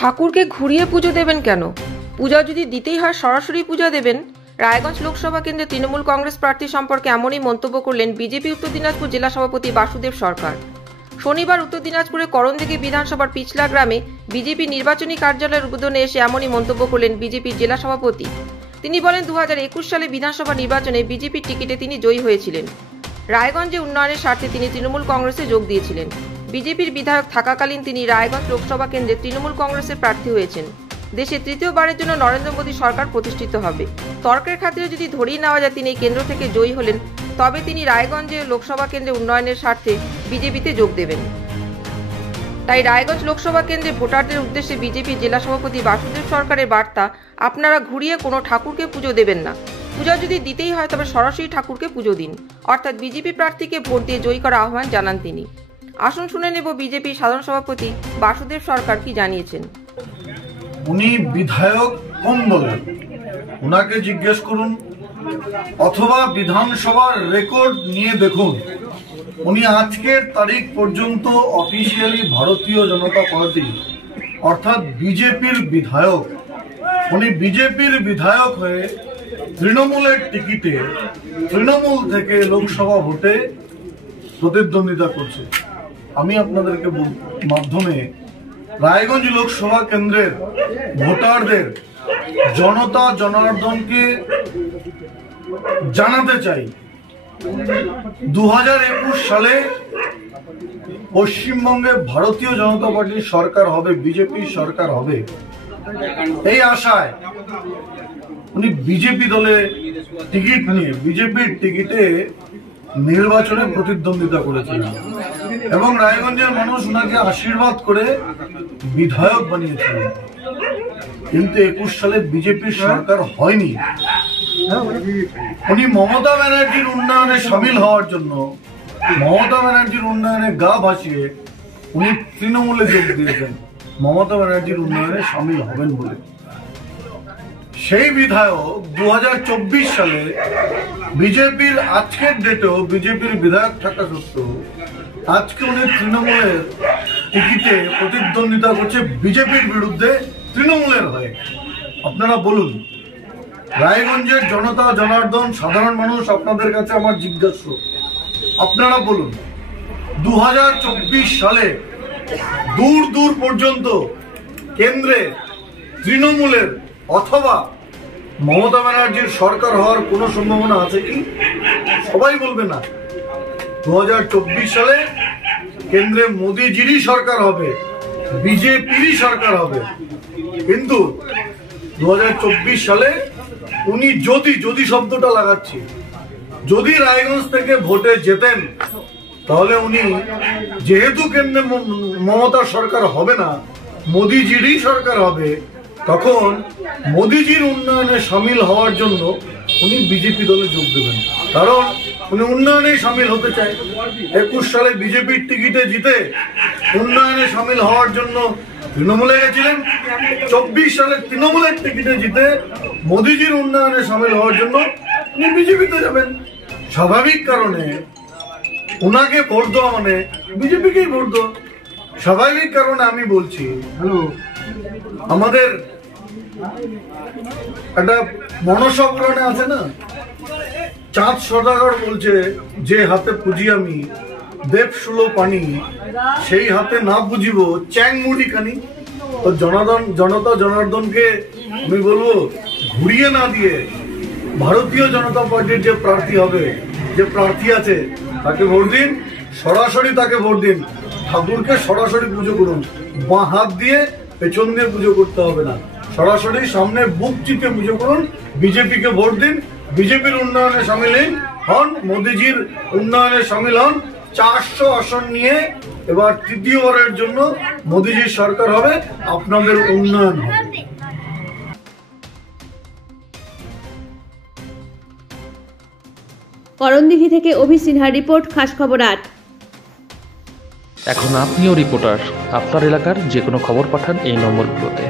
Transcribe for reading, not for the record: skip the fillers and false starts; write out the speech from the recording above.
ঠাকুরকে ঘুরিয়ে পুজো দেবেন কেন? পূজা যদি দিতেই হয় সরাসরি পূজা দেবেন। রায়গঞ্জ লোকসভা কেন্দ্রে তৃণমূল কংগ্রেস প্রার্থী সম্পর্কে এমনই মন্তব্য করলেন বিজেপি উত্তর দিনাজপুর জেলা সভাপতি বাসুদেব সরকার। শনিবার উত্তর দিনাজপুরের করণদিঘি বিধানসভার পিছলা গ্রামে বিজেপি নির্বাচনী কার্যালয়ের উদ্বোধনে এসে এমনই মন্তব্য করলেন বিজেপির জেলা সভাপতি। তিনি বলেন 2021 সালে বিধানসভা নির্বাচনে বিজেপির টিকিটে তিনি জয়ী হয়েছিলেন। রায়গঞ্জে উন্নয়নের স্বার্থে তিনি তৃণমূল কংগ্রেসে যোগ দিয়েছিলেন। বিজেপির বিধায়ক থাকাকালীন তিনি রায়গঞ্জ লোকসভা কেন্দ্রে তৃণমূল কংগ্রেসের প্রার্থী হয়েছেন। দেশে তৃতীয়বারের জন্য নরেন্দ্র মোদী সরকার প্রতিষ্ঠিত হবে। তর্কের খাতিরে যদি ধরিয়ে নেওয়া যায় তিনি এই কেন্দ্র থেকে জয়ী হলেন, তবে তিনি রায়গঞ্জে লোকসভা কেন্দ্রে উন্নয়নের স্বার্থে বিজেপিতে যোগ দেবেন। তাই রায়গঞ্জ লোকসভা কেন্দ্রে ভোটারদের উদ্দেশ্যে বিজেপি জেলা সভাপতি বাসুদেব সরকারের বার্তা, আপনারা ঘুরিয়ে কোনো ঠাকুরকে পুজো দেবেন না। পূজা যদি দিতেই হয় তবে সরাসরি ঠাকুরকে পুজো দিন, অর্থাৎ বিজেপি প্রার্থীকে ভোট দিয়ে জয়ী করার আহ্বান জানান তিনি। আসুন শুনে নেব বিজেপি সাধারণ সভাপতি বাসুদেব সরকার কি জানিয়েছেন। উনি বিধায়ক কম বলেন, ওনাকে জিজ্ঞেস করুন, অথবা বিধানসভার রেকর্ড নিয়ে দেখুন। উনি আজকের তারিখ পর্যন্ত অফিসিয়ালি ভারতীয় জনতা পার্টি অর্থাৎ বিজেপির বিধায়ক। উনি বিজেপির বিধায়ক হয়ে তৃণমূলের টিকিটে তৃণমূল থেকে লোকসভা ভোটে প্রতিদ্বন্দ্বিতা করছে। আমি আপনাদেরকে মাধ্যমে রায়গঞ্জ লোকসভা কেন্দ্রের ভোটারদের জনতা জনার্দনকে জানাতে চাই, 2021 সালে পশ্চিমবঙ্গে ভারতীয় জনতা পার্টির সরকার হবে, বিজেপির সরকার হবে। এই আশায় উনি বিজেপি দলে টিকিট নিয়ে বিজেপির টিকিটে নির্বাচনে প্রতিদ্বন্দ্বিতা করেছিলেন এবং রায়গঞ্জের মানুষ ওনাকে আশীর্বাদ করে বিধায়ক বানিয়েছিলেন। কিন্তু 21 সালে বিজেপির সরকার হয়নি। উনি মমতা ব্যানার্জির উন্নয়নে সামিল হওয়ার জন্য, মমতা ব্যানার্জির উন্নয়নে গা ভাসিয়ে উনি তৃণমূলে যোগ দিয়েছেন মমতা ব্যানার্জির উন্নয়নে সামিল হবেন বলে। সেই বিধায়ক 2024 সালে বিজেপির আজকের ডেটেও বিজেপির বিধায়ক থাকা সত্ত্বেও আজকে উনি তৃণমূলের টিকিটে প্রতিদ্বন্দ্বিতা করছে বিজেপির বিরুদ্ধে তৃণমূলের হয়ে। আপনারা বলুন, রায়গঞ্জের জনতা জনার্দন সাধারণ মানুষ আপনাদের কাছে আমার জিজ্ঞাসা, আপনারা বলুন 2024 সালে দূর দূর পর্যন্ত কেন্দ্রে তৃণমূলের অথবা মমতা ব্যানার্জির সরকার হওয়ার কোনো সম্ভাবনা আছে কি? সবাই বলবে না। 2024 সালে কেন্দ্রে মোদিজিরই সরকার হবে, বিজেপিরই সরকার হবে। কিন্তু 2024 সালে উনি যদি শব্দটা লাগাচ্ছি, যদি রায়গঞ্জ থেকে ভোটে যেতেন, তাহলে উনি যেহেতু কেন্দ্রে মমতার সরকার হবে না, মোদিজিরই সরকার হবে, তখন মোদিজির উন্নয়নে সামিল হওয়ার জন্য উনি বিজেপি দলে যোগ দেবেন। কারণ উনি উন্নয়নে সামিল হতে চায়। 21 সালে বিজেপির টিকিটে জিতে উন্নয়নে সামিল হওয়ার জন্য তৃণমূলে গেছিলেন। 24 সালে তৃণমূলের টিকিটে জিতে মোদিজির উন্নয়নে সামিল হওয়ার জন্য উনি বিজেপিতে যাবেন। স্বাভাবিক কারণে উনাকে ভোট দেওয়া মানে বিজেপিকেই ভোট দেওয়া। স্বাভাবিক কারণে আমি বলছি, আমাদের একটা মনসা পুরাণে আছে না, চাঁদ সদাগর বলছে, যে হাতে পুজি আমি দেব সুলো পানি, সেই হাতে না বুঝিব চ্যাং মুড়ি কানি। তো জনতা জনার্দনকে আমি বলবো, ঘুরিয়ে না দিয়ে ভারতীয় জনতা পার্টির যে প্রার্থী হবে, যে প্রার্থী আছে, তাকে ভোট দিন, সরাসরি তাকে ভোট দিন। ঠাকুরকে সরাসরি পুজো করুন, বাঁ হাত দিয়ে পেছন দিয়ে পুজো করতে হবে না, সরাসরি সামনে বুক চিপে পুজো করুন। বিজেপিকে ভোট দিন, বিজেপির উন্নয়নে সামিল হন, মোদিজির উন্নয়নে সামিল হন। 400 আসন নিয়ে এবার তৃতীয়বারের জন্য মোদিজির সরকার হবে, আপনাদের উন্নয়ন হবে। করণদিঘি থেকে অভি সিনহার রিপোর্ট, খাস খবর 8। এখন আপনিও রিপোর্টার, আপনার এলাকার যে কোনো খবর পাঠান এই নম্বরগুলোতে।